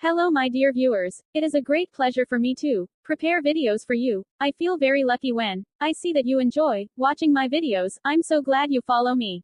Hello my dear viewers, it is a great pleasure for me to prepare videos for you. I feel very lucky when I see that you enjoy watching my videos. I'm so glad you follow me.